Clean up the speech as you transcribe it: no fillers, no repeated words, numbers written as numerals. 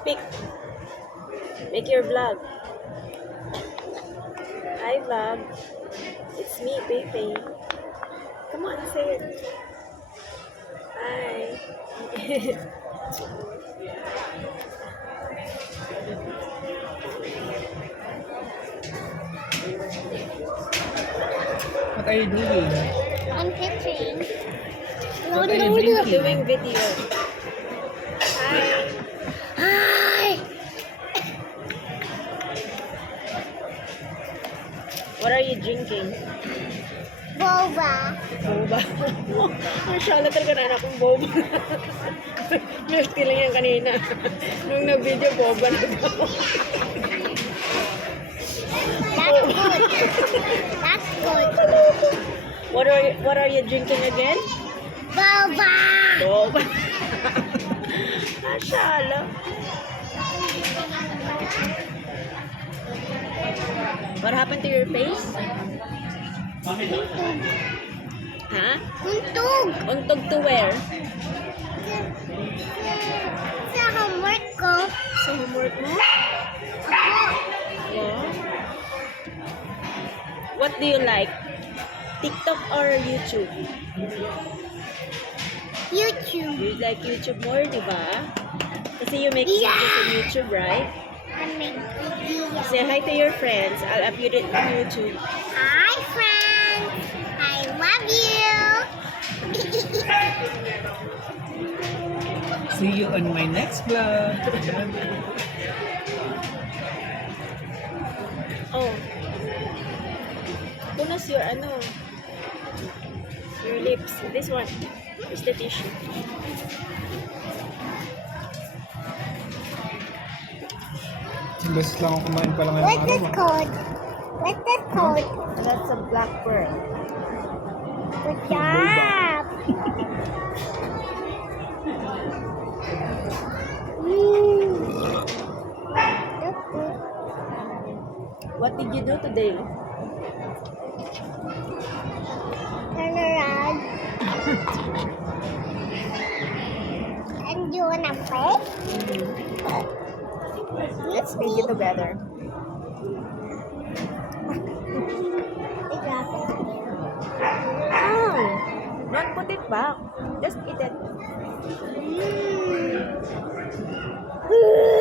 Speak. Make your vlog. Hi, vlog. It's me, Pepe. Come on, say it. Hi. What are you doing? I'm pitching. What are you I'm drinking? doing video. Hi. Hi. What are you drinking? Boba. Boba. Masyala talaga na anak kong boba. Milk tea lang yan kanina. Nung na-video, boba na daw. That's good. That's good. What are you drinking again? Boba. Boba. Masyala. What happened to your face? Ha? Untog. Untog to where? Sa homework ko. Sa homework mo? Ako. Yeah. What do you like? TikTok or YouTube? YouTube. You like YouTube more, di ba? Kasi you make videos on YouTube, right? I make videos. Say hi to your friends. I'll upload it on YouTube. Hi, friends. I love you. See you on my next vlog. Oh. Punas your your lips. This one. Use the tissue. Beses lang ako kumain pa lang ngayong What's this araw. called? What's this called? That's a black pearl. Good job. That's good. What did you do today? Turn around. And you wanna play? Let's make it together. Oh, not put it back. Just eat it. Oh.